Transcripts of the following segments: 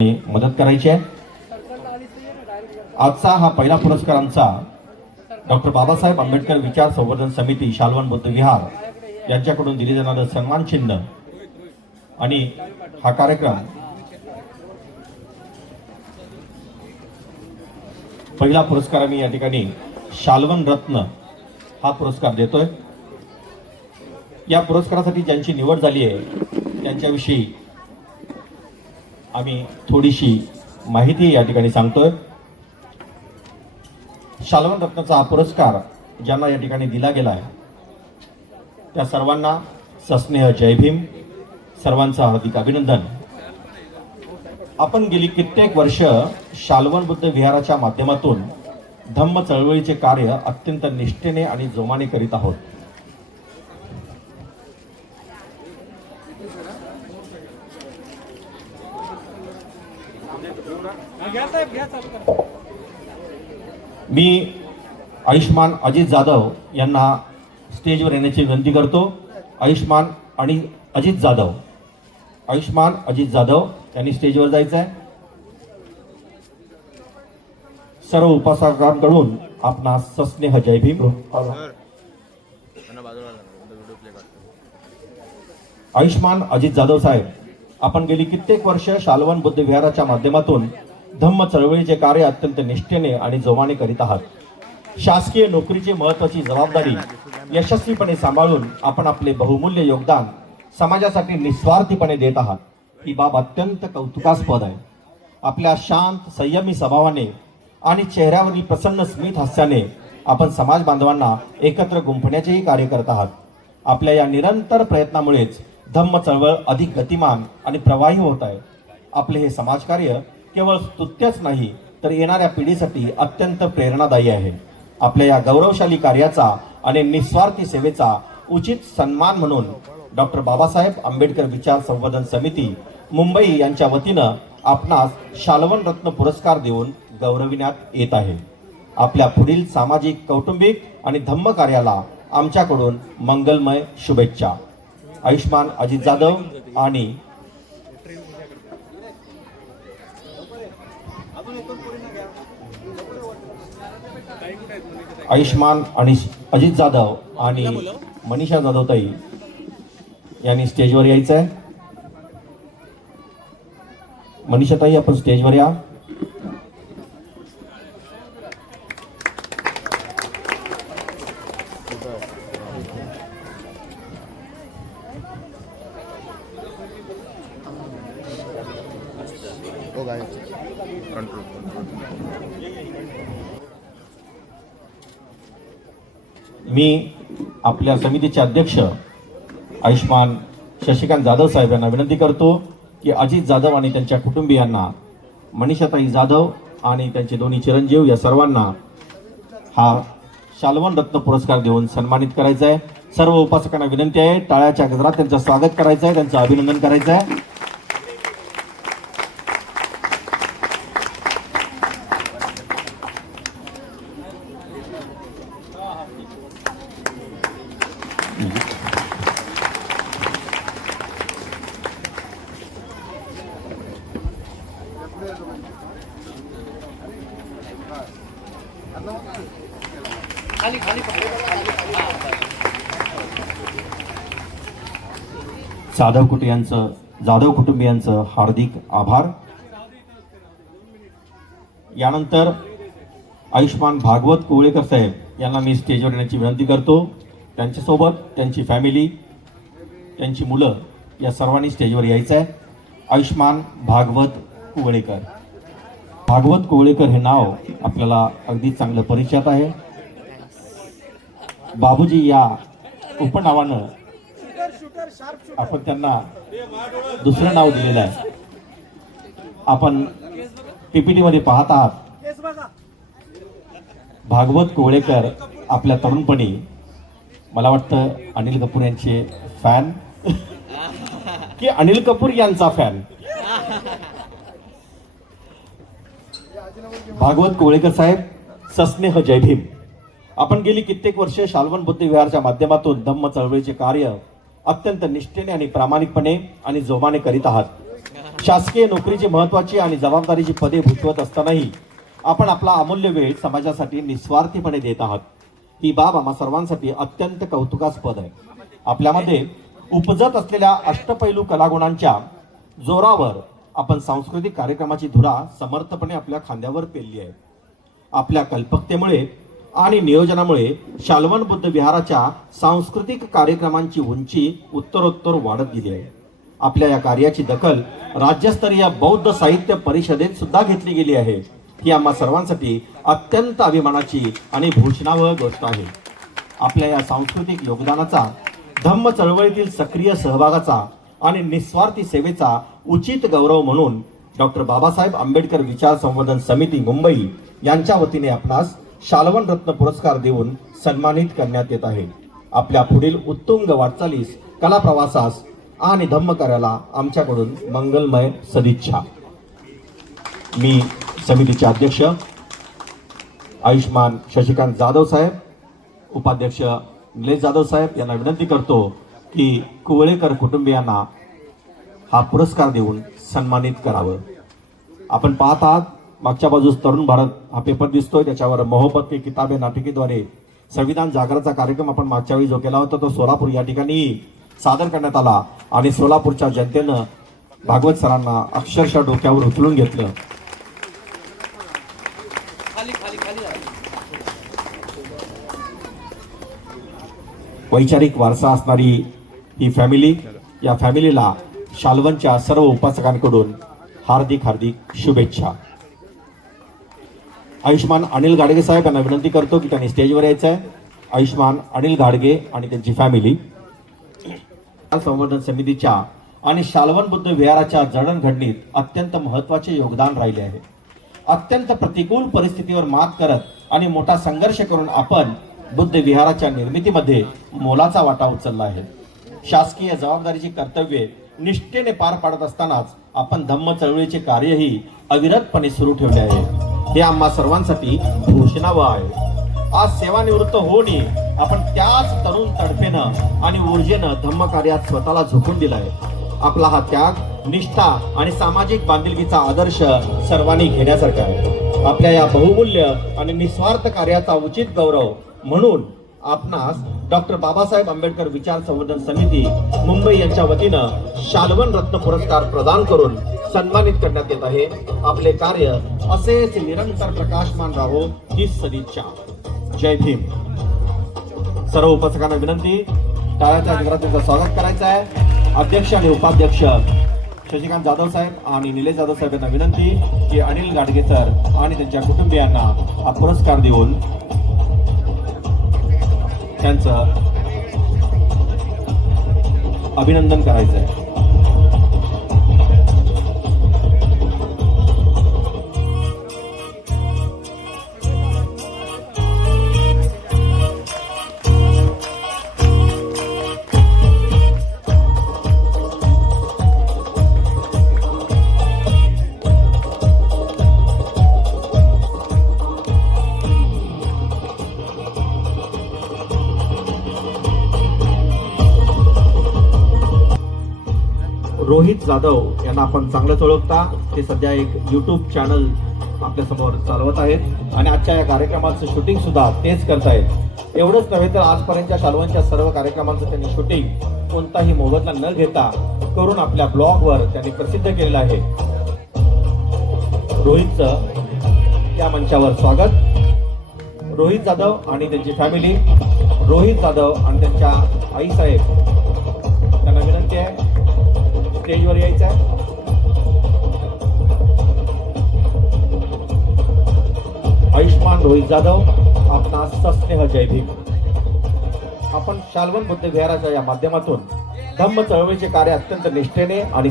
मदत करायची आहे। आजचा हा पहिला पुरस्कारांचा डॉक्टर बाबासाहेब आंबेडकर विचार संवर्धन समिती शालवन बुद्ध विहार यांच्याकडून दिले जाणारे सन्मान चिन्ह आणि हा कार्यक्रम पहिला पुरस्कार मी या ठिकाणी शालवन रत्न हा पुरस्कार देतोय। या पुरस्कारासाठी ज्यांची निवड झाली आहे त्यांच्याविषयी आम्ही थोडीशी माहिती या ठिकाणी सांगतोय। शालवन रत्नाचा हा पुरस्कार ज्यांना या ठिकाणी दिला गेला आहे त्या सर्वांना सस्नेह जय भीम, सर्वांचं हार्दिक अभिनंदन। आपण गेली कित्येक वर्ष शालवन बुद्ध विहाराच्या माध्यमातून धम्म चळवळीचे कार्य अत्यंत निष्ठेने आणि जोमाने करीत आहोत। मी आयुष्मान अजित जाधव यांना स्टेजवर येण्याची विनंती करतो। आयुष्मान आणि अजित जाधव, आयुष्मान अजित जाधव यांनी स्टेजवर जायचं आहे। सर्व उपासकांकडून आपणास सस्नेह जय भीम। आयुष्मान अजित जाधव साहेब, आपण गेली कित्येक वर्ष शालवन बुद्ध विहाराच्या माध्यमातून धम्म चळवळीचे कार्य अत्यंत निष्ठेने आणि जोमाने करीत आहात। शासकीय नोकरीची महत्त्वाची जबाबदारी यशस्वीपणे सांभाळून आपण आपले बहुमूल्य योगदान समाजासाठी निस्वार्थीपणे देत आहात। ही बाब अत्यंत कौतुकास्पद आहे। आपल्या शांत संयमी स्वभावाने आणि चेहऱ्यावरील प्रसन्न स्मित हास्याने आपण समाज बांधवांना एकत्र गुंफण्याचेही कार्य करत आहात। आपल्या या निरंतर प्रयत्नामुळेच धम्म चळवळ अधिक गतिमान आणि प्रवाही होत आहे। आपले हे समाजकार्य केवळ स्तुत्यच नाही तर येणाऱ्या पिढीसाठी अत्यंत प्रेरणादायी आहे। आपल्या या गौरवशाली कार्याचा आणि निस्वार्थी सेवेचा उचित सन्मान म्हणून डॉक्टर बाबासाहेब आंबेडकर विचार संवर्धन समिती मुंबई यांच्या वतीनं आपणास शालवन रत्न पुरस्कार देऊन गौरविण्यात येत आहे। आपल्या पुढील सामाजिक, कौटुंबिक आणि धम्म कार्याला आमच्याकडून मंगलमय शुभेच्छा। आयुष्मान अजित जाधव आणि आयुष्मान आणि अजित जाधव आणि मनीषा जाधवताई यांनी स्टेजवर यायचं आहे। मनीषाताई, आपण स्टेजवर या। मी आपल्या समितीचे अध्यक्ष आयुष्मान शशिकांत जाधव साहेब यांना विनंती करतो की अजित जाधव आणि त्यांच्या कुटुंबियांना, मनीषाताई जाधव आणि त्यांचे दोन्ही चिरंजीव या सर्वांना हा शालवन रत्न पुरस्कार देऊन सन्मानित करायचा आहे। सर्व उपासकांना विनंती आहे टाळ्याच्या गजरात त्यांचं स्वागत करायचं आहे, त्यांचं अभिनंदन करायचं आहे। जाधव कुटुंबियांचं हार्दिक आभार। यानंतर आयुष्मान भागवत कोवळेकर साहेब यांना मी स्टेजवर येण्याची विनंती करतो। त्यांच्यासोबत त्यांची फॅमिली, त्यांची मुलं या सर्वांनी स्टेजवर यायचं आहे। आयुष्मान भागवत कोवळेकर, भागवत कोवळेकर हे नाव आपल्याला अगदी चांगलं परिचित आहे। बाबूजी या उपनावानं आपण त्यांना दुसरं नाव दिलेलं आहे। आपण पीपीटी मध्ये पाहत आहात भागवत कोवळेकर आपल्या तरुणपणी, मला वाटतं अनिल कपूर यांचे फॅन की अनिल कपूर यांचा फॅन। भागवत कोवळेकर साहेब, सस्नेह जय भीम। आपण गेली कित्येक वर्षे शालवन बुद्ध विहारच्या माध्यमातून धम्म चळवळीचे कार्य अत्यंत निष्ठेने आणि प्रामाणिकपणे आणि जोमाने करीत आहात। शासकीय नोकरीची महत्त्वाची आणि जबाबदारीची पदे भूषवत असतानाही आपण आपला अमूल्य वेळ समाजासाठी निस्वार्थीपणे देत आहात. ही बाब आम्हा सर्वांसाठी अत्यंत कौतुकास्पद आहे. आपल्यामध्ये उपजत असलेल्या अष्टपैलू कलागुणांच्या जोरावर आपण सांस्कृतिक कार्यक्रमाची धुरा समर्थपणे आपल्या खांद्यावर पेलली आहे. आपल्या कल्पकतेमुळे आणि नियोजनामुळे शालवन बुद्ध विहाराच्या सांस्कृतिक कार्यक्रमांची उंची उत्तरोत्तर वाढत गेली आहे. आपल्या या कार्याची दखल राज्यस्तरीय बौद्ध साहित्य परिषदेत सुद्धा घेतली गेली आहे. ही आम्हा सर्वांसाठी अत्यंत अभिमानाची आणि भूषणावह गोष्ट आहे. आपल्या या सांस्कृतिक योगदानाचा, धम्म चळवळीतील सक्रिय सहभागाचा आणि निस्वार्थी सेवेचा उचित गौरव म्हणून डॉक्टर बाबासाहेब आंबेडकर विचार संवर्धन समिती मुंबई यांच्या वतीने आपणास शालवन रत्न पुरस्कार देऊन सन्मानित करण्यात येत आहे. आपल्या पुढील उत्तुंग वाटचालीस, कला प्रवासास आणि धम्मकार्याला आमच्याकडून मंगलमय सदिच्छा. मी समितीचे अध्यक्ष आयुष्मान शशिकांत जाधव साहेब, उपाध्यक्ष निलेश जाधव साहेब यांना विनंती करतो की कुवळेकर कुटुंबियांना हा पुरस्कार देऊन सन्मानित करावं. आपण पाहत आहात मागच्या बाजूस तरुण भारत हा पेपर दिसतोय, त्याच्यावर मोहब्बत की किताबे नाटिकेद्वारे संविधान जागराचा कार्यक्रम आपण मागच्या वेळी जो केला होता तो सोलापूर या ठिकाणी सादर करण्यात आला आणि सोलापूरच्या जनतेनं भागवत सरांना अक्षरशः डोक्यावर उचलून घेतलं. वैचारिक वारसा असणारी ही फॅमिली, या फॅमिलीला शालवनच्या सर्व उपासकांकडून हार्दिक हार्दिक शुभेच्छा. आयुष्मान अनिल गाडगे साहेब यांना विनंती करतो की त्यांनी स्टेजवर यायचं आहे. आयुष्मान अनिल गाडगे आणि त्यांची फॅमिली संवर्धन समितीच्या आणि शालवन बुद्ध विहाराच्या जडणघडणीत अत्यंत महत्त्वाचे योगदान राहिले आहे. अत्यंत प्रतिकूल परिस्थितीवर मात करत आणि मोठा संघर्ष करून आपण बुद्ध विहाराच्या निर्मितीमध्ये मोलाचा वाटा उचलला आहे. शासकीय जबाबदारीची कर्तव्ये निष्ठेने पार पाडत असतानाच आपण धम्म चळवळीचे कार्यही अविरतपणे सुरू ठेवले आहे. हे आम्हा सर्वांसाठी घोषणावह आहे. आज सेवानिवृत्त होऊनही आपण त्याच तरुण तडफेनं आणि ऊर्जेनं धम्म कार्यात स्वतःला झोकून दिलाय. आपला हा त्याग, निष्ठा आणि सामाजिक बांधिलकीचा आदर्श सर्वांनी घेण्यासारखा आहे. आपल्या या बहुमूल्य आणि निस्वार्थ कार्याचा उचित गौरव म्हणून आपणास डॉक्टर बाबासाहेब आंबेडकर विचार संवर्धन समिती मुंबई यांच्या वतीनं शालवन रत्न पुरस्कार प्रदान करून सन्मानित करण्यात येत आहे. आपले कार्य असेच निरंतर प्रकाशमान राहो ही सदिच्छा. जय भीम. सर्व उपासकांना विनंती, टाळ्याच्या गजरात त्यांचं स्वागत करायचं आहे. अध्यक्ष आणि उपाध्यक्ष शशिकांत जाधव साहेब आणि निलेश जाधव साहेब यांना विनंती की अनिल गाडगे सर आणि त्यांच्या कुटुंबियांना हा पुरस्कार देऊन त्यांचं अभिनंदन करायचं आहे. रोहित जाधव यांना आपण चांगलंच ओळखता. ते सध्या एक YouTube चॅनल आपल्या समोर चालवत आहेत आणि आजच्या या कार्यक्रमाचं शूटिंग सुद्धा तेच करतायत. एवढंच नव्हे तर आजपर्यंतच्या शालवनच्या सर्व कार्यक्रमांचं त्यांनी शूटिंग कोणताही मोबदला न घेता करून आपल्या ब्लॉगवर त्यांनी प्रसिद्ध केलेलं आहे. रोहितचं त्या मंचावर स्वागत. रोहित जाधव आणि त्यांची फॅमिली, रोहित जाधव आणि त्यांच्या आईसाहेब त्यांना विनंती आहे स्टेजवर यायचं आहे. आयुष्मान रोहित जाधव, आपणास सस्नेह जय भीम. आपण शालवन बुद्ध विहाराच्या या माध्यमातून धम्म चळवळीचे कार्य अत्यंत निष्ठेने आणि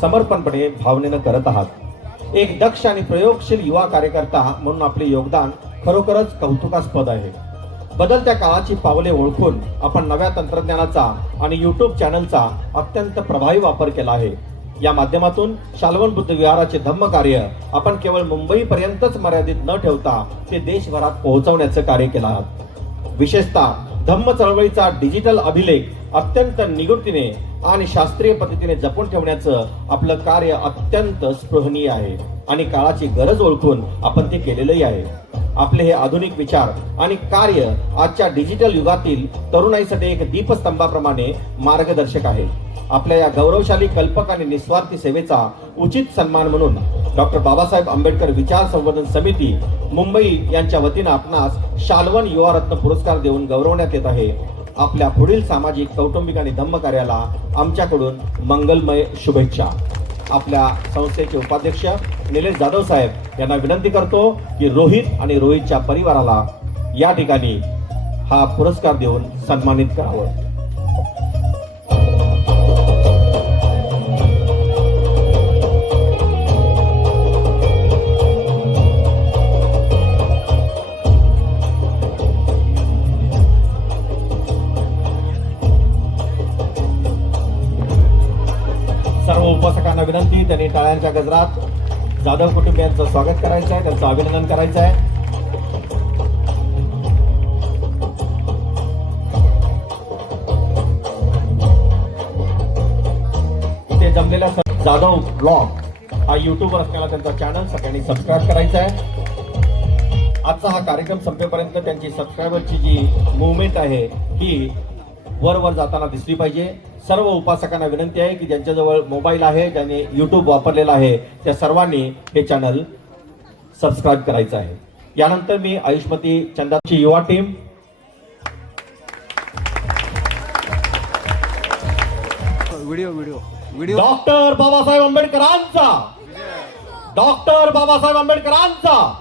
समर्पणपणे भावनेनं करत आहात. एक दक्ष आणि प्रयोगशील युवा कार्यकर्ता म्हणून आपले योगदान खरोखरच कौतुकास्पद आहे. बदलत्या काळाची पावले ओळखून आपण नव्या तंत्रज्ञानाचा आणि YouTube चॅनलचा अत्यंत प्रभावी वापर केला आहे. या माध्यमातून शालवन बुद्ध विहाराचे धम्म कार्य आपण केवळ मुंबई पर्यंतच मर्यादित न ठेवता ते देशभरात पोहोचवण्याचं कार्य केलं आहे. विशेषतः धम्म चळवळीचा डिजिटल अभिलेख अत्यंत निगुडतीने आणि शास्त्रीय पद्धतीने जपून ठेवण्याचं आपलं कार्य अत्यंत स्पृहणीय आहे आणि काळाची गरज ओळखून आपण ते केलेलंही आहे. आपले हे आधुनिक विचार आणि कार्य आजच्या डिजिटल युगातील तरुणाईसाठी एक दीपस्तंभाप्रमाणे मार्गदर्शक आहे. आपल्या या गौरवशाली कल्पक आणि निस्वार्थी सेवेचा उचित सन्मान म्हणून डॉक्टर बाबासाहेब आंबेडकर विचार संवर्धन समिती मुंबई यांच्या वतीनं आपणास शाल्वन युवा रत्न पुरस्कार देऊन गौरवण्यात येत आहे. आपल्या पुढील सामाजिक, कौटुंबिक आणि धम्म कार्याला आमच्याकडून मंगलमय शुभेच्छा. आपल्या संस्थेचे उपाध्यक्ष निलेश जाधव साहेब यांना विनंती करतो की रोहित आणि रोहितच्या परिवाराला या ठिकाणी हा पुरस्कार देऊन सन्मानित करावं. सर्व उपासकांना विनंती, त्यांनी टाळ्यांच्या गजरात जाधव कुटुंबियांचं स्वागत करायचं आहे, त्यांचं अभिनंदन करायचं आहे. इथे जमलेल्या जाधव ब्लॉग हा युट्यूबवर असलेला त्यांचा चॅनल सगळ्यांनी सबस्क्राईब करायचा आहे. आजचा हा कार्यक्रम संपेपर्यंत त्यांची सबस्क्रायबरची जी मुवमेंट आहे ही वर जाताना दिसली पाहिजे. सर्व उपासकांना विनंती आहे की ज्यांच्याजवळ मोबाईल आहे, ज्यांनी युट्यूब वापरलेला आहे, त्या सर्वांनी हे चॅनल सबस्क्राईब करायचं आहे. यानंतर मी आयुष्मती चंदाची युवा टीम, व्हिडिओ डॉक्टर बाबासाहेब आंबेडकरांचा, डॉक्टर बाबासाहेब आंबेडकरांचा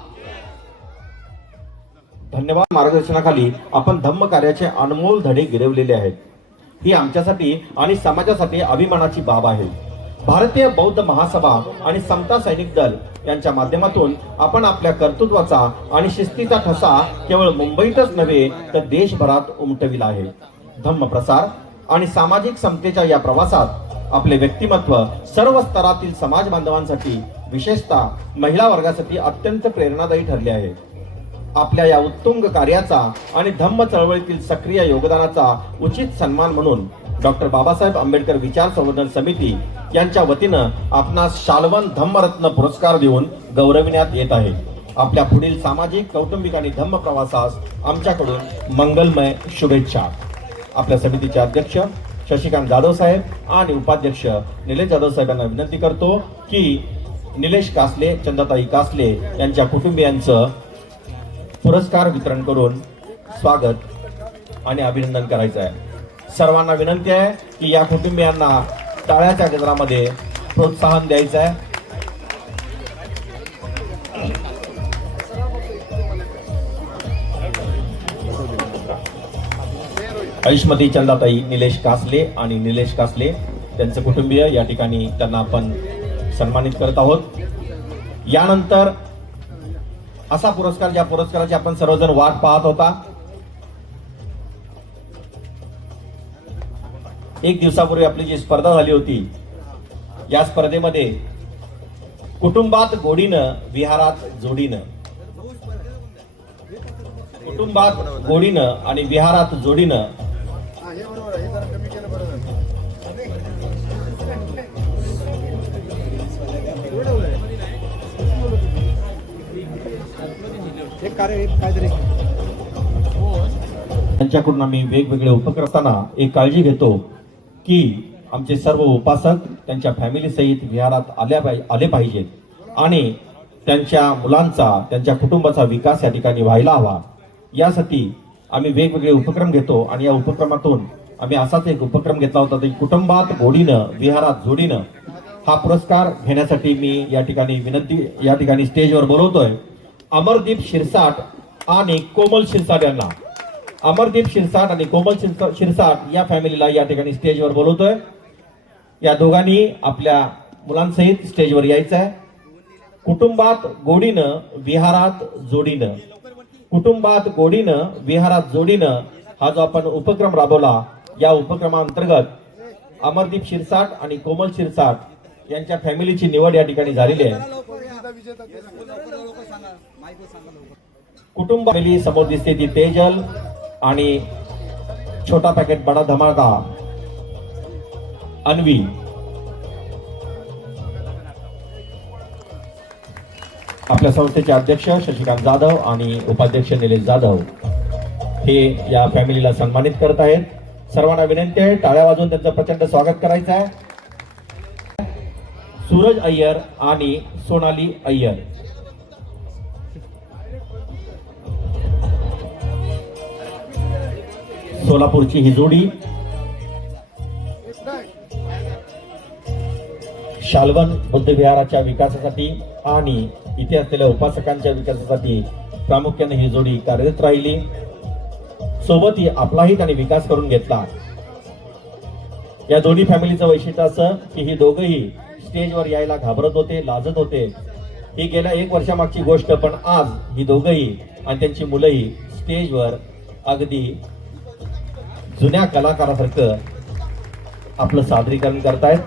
धन्यवाद. मार्गदर्शनाखाली आपण धम्म कार्याचे अनमोल धडे गिरवलेले आहेत. ही आमच्यासाठी आणि समाजासाठी अभिमानाची बाब आहे. भारतीय बौद्ध महासभा आणि समता सैनिक दल यांच्या माध्यमातून आपण आपल्या कर्तृत्वाचा आणि शिस्तीचा ठसा केवळ मुंबईतच नव्हे तर देशभरात उमटविला आहे. धम्म प्रसार आणि सामाजिक समतेच्या या प्रवासात आपले व्यक्तिमत्व सर्व स्तरातील समाज बांधवांसाठी, विशेषतः महिला वर्गासाठी अत्यंत प्रेरणादायी ठरले आहे. आपल्या या उत्तुंग कार्याचा आणि धम्म चळवळीतील सक्रिय योगदानाचा उचित सन्मान म्हणून डॉक्टर बाबासाहेब आंबेडकर विचार संवर्धन समिती यांच्या वतीनं आपणास शाल्वन धम्मरत्न पुरस्कार देऊन गौरविण्यात येत आहे. आपल्या पुढील सामाजिक, कौटुंबिक आणि धम्म प्रवासास आमच्याकडून मंगलमय शुभेच्छा. आपल्या समितीचे अध्यक्ष शशिकांत जाधव साहेब आणि उपाध्यक्ष निलेश जाधव साहेबांना विनंती करतो की निलेश कासले, चंदाताई कासले यांच्या कुटुंबियांचं पुरस्कार वितरण करून स्वागत आणि अभिनंदन करायचं आहे. सर्वांना विनंती आहे की या कुटुंबियांना टाळ्याच्या गजरामध्ये प्रोत्साहन द्यायचं आहे. आयुष्मती चंदाताई निलेश कासले आणि निलेश कासले त्यांचे कुटुंबीय या ठिकाणी त्यांना आपण सन्मानित करत आहोत. यानंतर असा पुरस्कार, ज्या पुरस्काराची आपण सर्वजण वाट पाहत होता. एक दिवसापूर्वी आपली जी स्पर्धा झाली होती, या स्पर्धेमध्ये कुटुंबात गोडीनं विहारात जोडीनं, कुटुंबात गोडीनं आणि विहारात जोडीनं त्यांच्याकडून आम्ही वेगवेगळे उपक्रम करताना एक काळजी घेतो की आमचे सर्व उपासक त्यांच्या फॅमिली सहित विहारात आले पाहिजेत आणि त्यांच्या मुलांचा, त्यांच्या कुटुंबाचा विकास या ठिकाणी व्हायला हवा. यासाठी आम्ही वेगवेगळे उपक्रम घेतो आणि या उपक्रमातून आम्ही असाच एक उपक्रम घेतला होता की कुटुंबात गोडीनं विहारात जोडीनं हा पुरस्कार घेण्यासाठी मी या ठिकाणी स्टेजवर बोलवतोय अमरदीप शिरसाट आणि कोमल शिरसाट यांना. अमरदीप शिरसाट आणि कोमल शिरसाट या फॅमिलीला या ठिकाणी स्टेजवर बोलवतोय. या दोघांनी आपल्या मुलांसहित स्टेजवर यायचं आहे. कुटुंबात गोडीनं विहारात जोडीनं, कुटुंबात गोडीनं विहारात जोडीनं हा जो आपण उपक्रम राबवला, या उपक्रमाअंतर्गत अमरदीप शिरसाट आणि कोमल शिरसाट यांच्या फॅमिलीची निवड या ठिकाणी झालेली आहे. कुटुंब फॅमिली समोर दिसते ती तेजल आणि छोटा पॅकेट बडा धमाका अन्वी, आपल्या संस्थेचे अध्यक्ष शशिकांत जाधव आणि उपाध्यक्ष निलेश जाधव हे या फॅमिलीला सन्मानित करत आहेत. सर्वांना विनंती आहे टाळ्या वाजवून त्यांचं प्रचंड स्वागत करायचं आहे. सूरज अय्यर आणि सोनाली अय्यर. सोलापूरची ही जोडी शाल्वन बुद्धविहाराच्या विकासासाठी आणि इथे असलेल्या उपासकांच्या विकासासाठी प्रामुख्याने ही जोडी कार्यरत राहिली. सोबत ही आपलाही त्यांनी विकास करून घेतला. या दोन्ही फॅमिलीचं वैशिष्ट्य असं की ही दोघंही स्टेजवर यायला घाबरत होते, लाजत होते. ही गेल्या 1 वर्षामागची गोष्ट, पण आज ही दोघंही आणि त्यांची मुलंही स्टेजवर अगदी जुन्या कलाकारासारखं आपलं सादरीकरण करतायत.